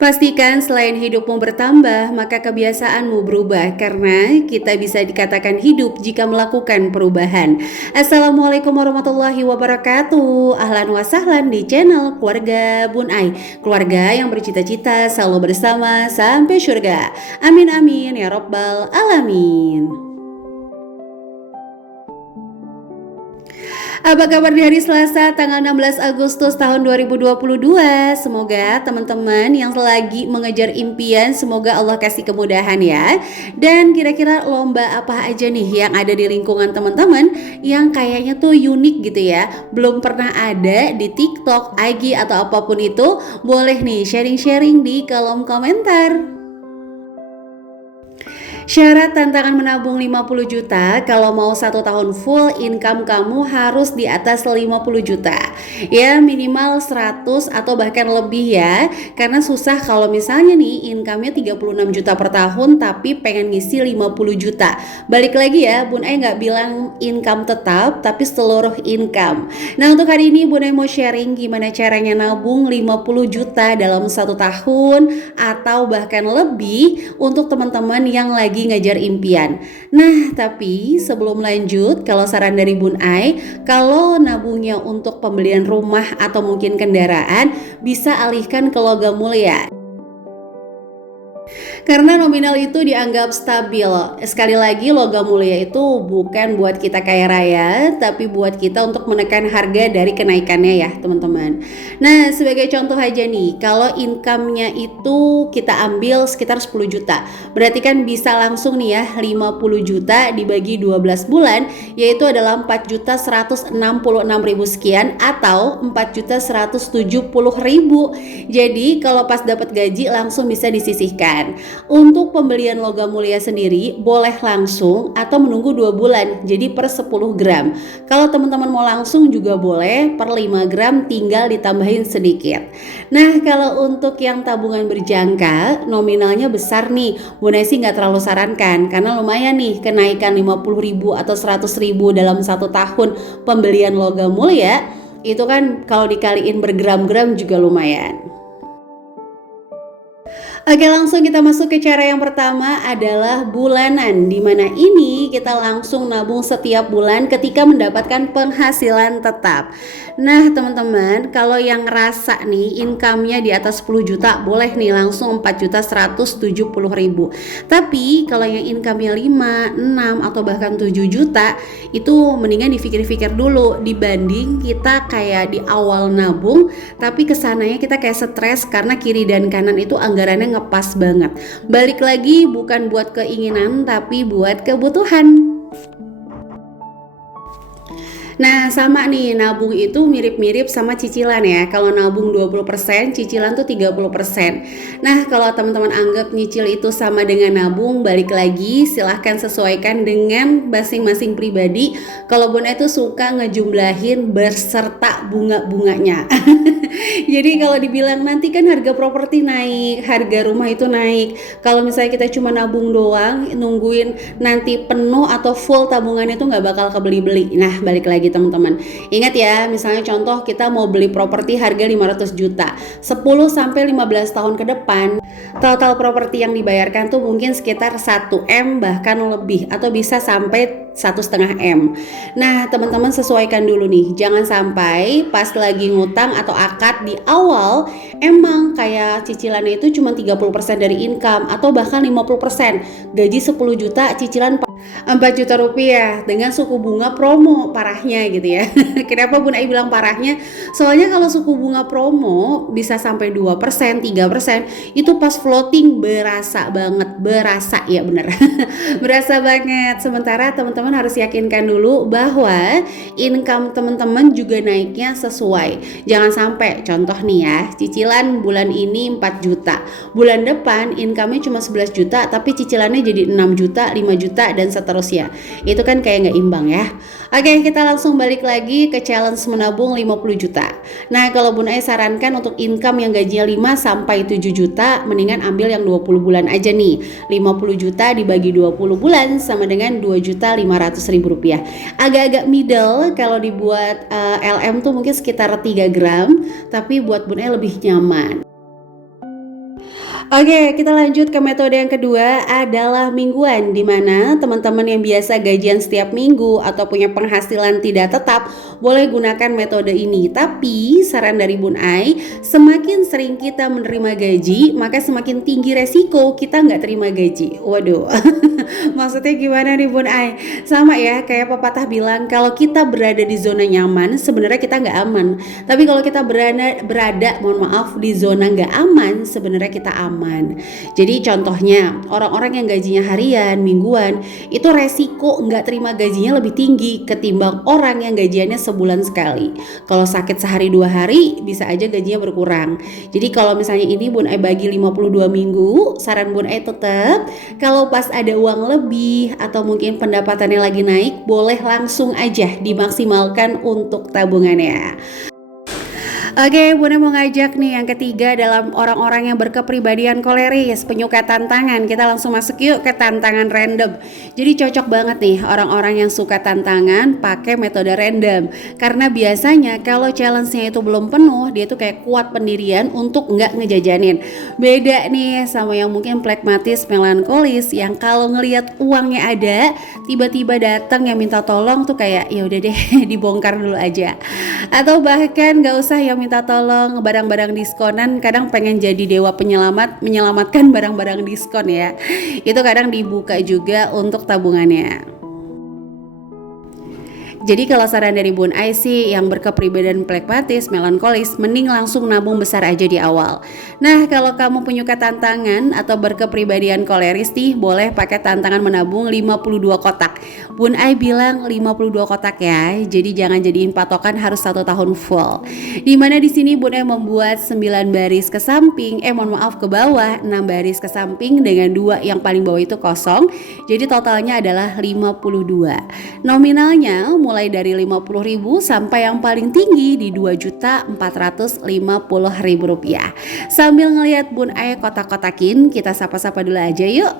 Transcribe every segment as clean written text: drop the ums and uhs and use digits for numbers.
Pastikan selain hidupmu bertambah, maka kebiasaanmu berubah karena kita bisa dikatakan hidup jika melakukan perubahan. Assalamualaikum warahmatullahi wabarakatuh. Ahlan wa sahlan di channel Keluarga Bun Ai. Keluarga yang bercita-cita selalu bersama sampai surga. Amin amin ya robbal alamin. Apa kabar di hari Selasa tanggal 16 Agustus tahun 2022? Semoga teman-teman yang lagi mengejar impian, semoga Allah kasih kemudahan ya. Dan kira-kira lomba apa aja nih yang ada di lingkungan teman-teman yang kayaknya tuh unik gitu ya, belum pernah ada di TikTok, IG atau apapun itu? Boleh nih sharing-sharing di kolom komentar. Syarat tantangan menabung 50 juta, kalau mau 1 tahun full income kamu harus di atas 50 juta. Ya minimal 100 atau bahkan lebih ya. Karena susah kalau misalnya nih income-nya 36 juta per tahun tapi pengen ngisi 50 juta. Balik lagi ya, Bun Ai nggak bilang income tetap tapi seluruh income. Nah untuk hari ini Bun Ai mau sharing gimana caranya nabung 50 juta dalam 1 tahun atau bahkan lebih untuk teman-teman yang lagi ngajar impian. Nah, tapi sebelum lanjut, kalau saran dari Bun Ai, kalau nabungnya untuk pembelian rumah atau mungkin kendaraan, bisa alihkan ke logam mulia. Karena nominal itu dianggap stabil. Sekali lagi logam mulia itu bukan buat kita kaya raya, tapi buat kita untuk menekan harga dari kenaikannya ya teman-teman. Nah sebagai contoh aja nih, kalau income-nya itu kita ambil sekitar 10 juta, berarti kan bisa langsung nih ya 50 juta dibagi 12 bulan, yaitu adalah 4.166.000 sekian atau 4.170.000. Jadi kalau pas dapat gaji langsung bisa disisihkan. Untuk pembelian logam mulia sendiri boleh langsung atau menunggu 2 bulan, jadi per 10 gram. Kalau teman-teman mau langsung juga boleh, per 5 gram tinggal ditambahin sedikit. Nah kalau untuk yang tabungan berjangka nominalnya besar nih, Bun Ai sih nggak terlalu sarankan karena lumayan nih kenaikan 50.000 atau 100.000 dalam 1 tahun pembelian logam mulia. Itu kan kalau dikaliin bergram-gram juga lumayan. Oke langsung kita masuk ke cara yang pertama adalah bulanan, dimana ini kita langsung nabung setiap bulan ketika mendapatkan penghasilan tetap. Nah teman-teman, kalau yang ngerasa nih income-nya di atas 10 juta boleh nih langsung 4.170.000. Tapi kalau yang income-nya 5, 6 atau bahkan 7 juta itu mendingan dipikir-pikir dulu dibanding kita kayak di awal nabung tapi kesananya kita kayak stres karena kiri dan kanan itu anggarannya ngepas banget. Balik lagi bukan buat keinginan tapi buat kebutuhan. Nah sama nih, nabung itu mirip-mirip sama cicilan ya. Kalau nabung 20%, cicilan tuh 30%. Nah kalau teman-teman anggap nyicil itu sama dengan nabung, balik lagi silahkan sesuaikan dengan masing-masing pribadi. Kalau Bun Ai tuh suka ngejumlahin berserta bunga-bunganya. Jadi kalau dibilang nanti kan harga properti naik, harga rumah itu naik. Kalau misalnya kita cuma nabung doang, nungguin nanti penuh atau full tabungannya itu nggak bakal kebeli-beli. Nah balik lagi teman-teman, ingat ya, misalnya contoh kita mau beli properti harga 500 juta 10-15 tahun ke depan, total properti yang dibayarkan tuh mungkin sekitar 1M bahkan lebih atau bisa sampai 1,5 M. Nah teman-teman sesuaikan dulu nih, jangan sampai pas lagi ngutang atau akad di awal emang kayak cicilannya itu cuma 30% dari income atau bahkan 50%, gaji 10 juta cicilan 4 juta rupiah dengan suku bunga promo, parahnya gitu ya. Kenapa Bun Ai bilang parahnya? Soalnya kalau suku bunga promo bisa sampai 2%, 3%, itu pas floating berasa banget, berasa ya bener. Berasa banget. Sementara teman-teman harus yakinkan dulu bahwa income teman-teman juga naiknya sesuai. Jangan sampai contoh nih ya, cicilan bulan ini 4 juta, bulan depan income-nya cuma 11 juta tapi cicilannya jadi 6 juta, 5 juta dan seterusnya. Itu kan kayak nggak imbang ya. Oke, kita langsung balik lagi ke challenge menabung 50 juta. Nah, kalau Bun Ai sarankan untuk income yang gajinya 5 sampai 7 juta, mendingan ambil yang 20 bulan aja nih. 50 juta dibagi 20 bulan sama dengan 2.500.000 rupiah. Agak-agak middle, kalau dibuat LM tuh mungkin sekitar 3 gram, tapi buat Bun Ai lebih nyaman. Oke, kita lanjut ke metode yang kedua adalah mingguan, di mana teman-teman yang biasa gajian setiap minggu atau punya penghasilan tidak tetap boleh gunakan metode ini. Tapi saran dari Bun Ai, semakin sering kita menerima gaji, maka semakin tinggi resiko kita nggak terima gaji. Waduh, maksudnya gimana nih Bun Ai? Sama ya, kayak pepatah bilang, kalau kita berada di zona nyaman, sebenarnya kita nggak aman. Tapi kalau kita mohon maaf, di zona nggak aman, sebenarnya kita aman. Jadi contohnya orang-orang yang gajinya harian, mingguan, itu resiko nggak terima gajinya lebih tinggi ketimbang orang yang gajiannya sebulan sekali. Kalau sakit sehari 2 hari bisa aja gajinya berkurang. Jadi kalau misalnya ini Bun Ai bagi 52 minggu, saran Bun Ai tetap kalau pas ada uang lebih atau mungkin pendapatannya lagi naik, boleh langsung aja dimaksimalkan untuk tabungannya. Oke, Bunda mau ngajak nih yang ketiga dalam orang-orang yang berkepribadian koleris, penyuka tantangan. Kita langsung masuk yuk ke tantangan random. Jadi cocok banget nih orang-orang yang suka tantangan pakai metode random. Karena biasanya kalau challenge-nya itu belum penuh, dia tuh kayak kuat pendirian untuk nggak ngejajanin. Beda nih sama yang mungkin pragmatis, melankolis, yang kalau ngelihat uangnya ada, tiba-tiba datang yang minta tolong tuh kayak ya udah deh dibongkar dulu aja. Atau bahkan nggak usah yang minta tolong barang-barang diskonan, kadang pengen jadi dewa penyelamat, menyelamatkan barang-barang diskon ya. Itu kadang dibuka juga untuk tabungannya. Jadi kalau saran dari Bun Ai sih yang berkepribadian pragmatis, melankolis, mending langsung nabung besar aja di awal. Nah kalau kamu penyuka tantangan atau berkepribadian koleris nih, boleh pakai tantangan menabung 52 kotak. Bun Ai bilang 52 kotak ya, jadi jangan jadiin patokan harus 1 tahun full. Dimana di sini Bun Ai membuat 9 baris ke samping, ke bawah, 6 baris ke samping dengan 2 yang paling bawah itu kosong. Jadi totalnya adalah 52. Nominalnya mulai dari 50.000 sampai yang paling tinggi di 2.450.000 rupiah. Sambil ngelihat Bun Ai kotak-kotakin, kita sapa-sapa dulu aja yuk.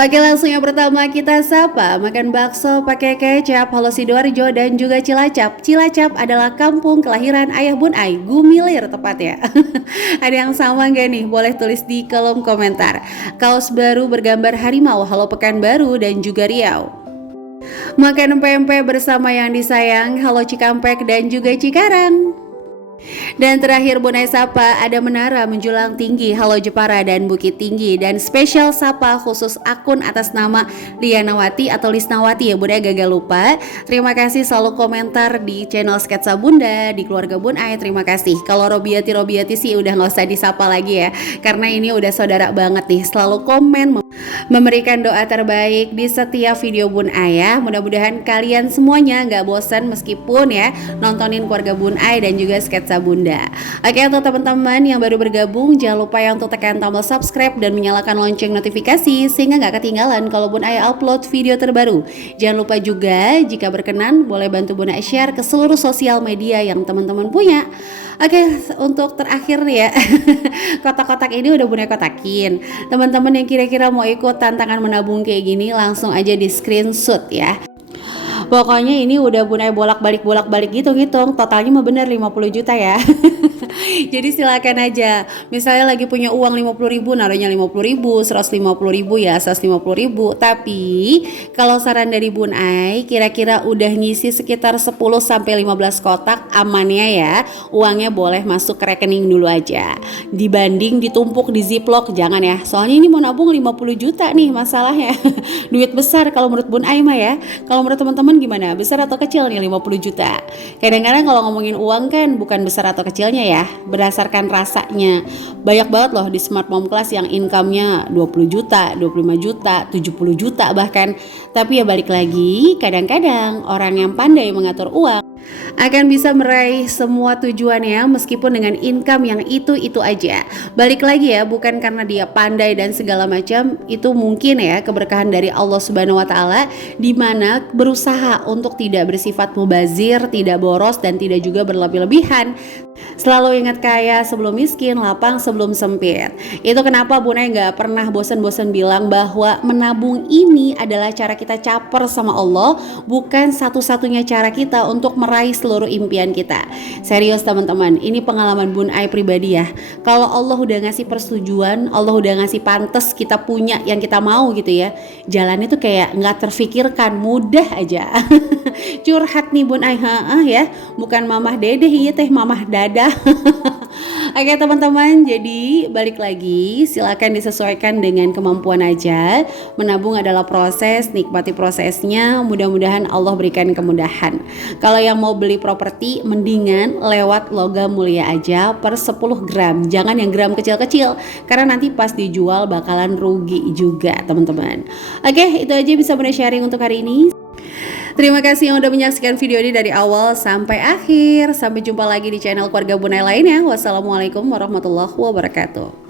Oke, langsung yang pertama kita sapa. Makan bakso pakai kecap. Halo Sidoarjo dan juga Cilacap. Cilacap adalah kampung kelahiran ayah Bun Ai, Gumilir tepat ya. Ada yang sama gak nih? Boleh tulis di kolom komentar. Kaos baru bergambar harimau. Halo Pekanbaru dan juga Riau. Makan pempek bersama yang disayang. Halo Cikampek dan juga Cikarang. Dan terakhir Bun Ai sapa, ada menara menjulang tinggi. Halo Jepara dan Bukit Tinggi. Dan spesial sapa khusus akun atas nama Lianawati atau Lisnawati ya Bun Ai, gagal lupa. Terima kasih selalu komentar di channel Sketsa Bunda, di keluarga Bun Ai, terima kasih. Kalau Robiati sih udah gak usah disapa lagi ya, karena ini udah saudara banget nih, selalu komen memberikan doa terbaik di setiap video Bun Ai ya. Mudah-mudahan kalian semuanya gak bosan meskipun ya nontonin keluarga Bun Ai dan juga Sketsa Bunda. Oke, untuk teman-teman yang baru bergabung, jangan lupa ya untuk tekan tombol subscribe dan menyalakan lonceng notifikasi sehingga gak ketinggalan kalau Bun Ai upload video terbaru. Jangan lupa juga jika berkenan boleh bantu Bun Ai share ke seluruh sosial media yang teman-teman punya. Oke, untuk terakhir ya kotak-kotak ini udah Bun Ai kotakin. Teman-teman yang kira-kira mau ikut tantangan menabung kayak gini, langsung aja di screenshot ya. Pokoknya ini udah Bun Ai bolak-balik gitu-gitu. Totalnya mah bener 50 juta ya. Jadi silakan aja. Misalnya lagi punya uang 50.000, naruhnya 50.000, 150.000 ya, 150.000. Tapi kalau saran dari Bun Ai, kira-kira udah ngisi sekitar 10 sampai 15 kotak amannya ya. Uangnya boleh masuk ke rekening dulu aja. Dibanding ditumpuk di Ziplock, jangan ya. Soalnya ini mau nabung 50 juta nih masalahnya. Duit besar kalau menurut Bun Ai mah ya. Kalau menurut teman-teman gimana? Besar atau kecil nih 50 juta? Kadang-kadang kalau ngomongin uang kan bukan besar atau kecilnya ya, berdasarkan rasanya. Banyak banget loh di Smart Mom Class yang income-nya 20 juta, 25 juta, 70 juta bahkan. Tapi ya balik lagi, kadang-kadang orang yang pandai mengatur uang akan bisa meraih semua tujuannya meskipun dengan income yang itu-itu aja. Balik lagi ya, bukan karena dia pandai dan segala macam, itu mungkin ya keberkahan dari Allah Subhanahu wa taala, di mana berusaha untuk tidak bersifat mubazir, tidak boros dan tidak juga berlebih-lebihan. Selalu ingat kaya sebelum miskin, lapang sebelum sempit. Itu kenapa Bunda nggak pernah bosan-bosan bilang bahwa menabung ini adalah cara kita caper sama Allah, bukan satu-satunya cara kita untuk meraih seluruh impian kita. Serius teman-teman, ini pengalaman Bun Ai pribadi ya. Kalau Allah udah ngasih persetujuan, Allah udah ngasih pantes kita punya yang kita mau gitu ya, jalannya tuh kayak nggak terfikirkan, mudah aja. Curhat nih Bun Ai, ya, bukan mamah dedeh, iya teh mamah dadah. Oke teman-teman, jadi balik lagi, silakan disesuaikan dengan kemampuan aja. Menabung adalah proses, nikmati prosesnya, mudah-mudahan Allah berikan kemudahan. Kalau yang mau beli properti, mendingan lewat logam mulia aja per 10 gram, jangan yang gram kecil-kecil, karena nanti pas dijual bakalan rugi juga teman-teman. Oke, itu aja bisa Bunda sharing untuk hari ini. Terima kasih yang udah menyaksikan video ini dari awal sampai akhir. Sampai jumpa lagi di channel Keluarga Bunai lainnya. Wassalamualaikum warahmatullahi wabarakatuh.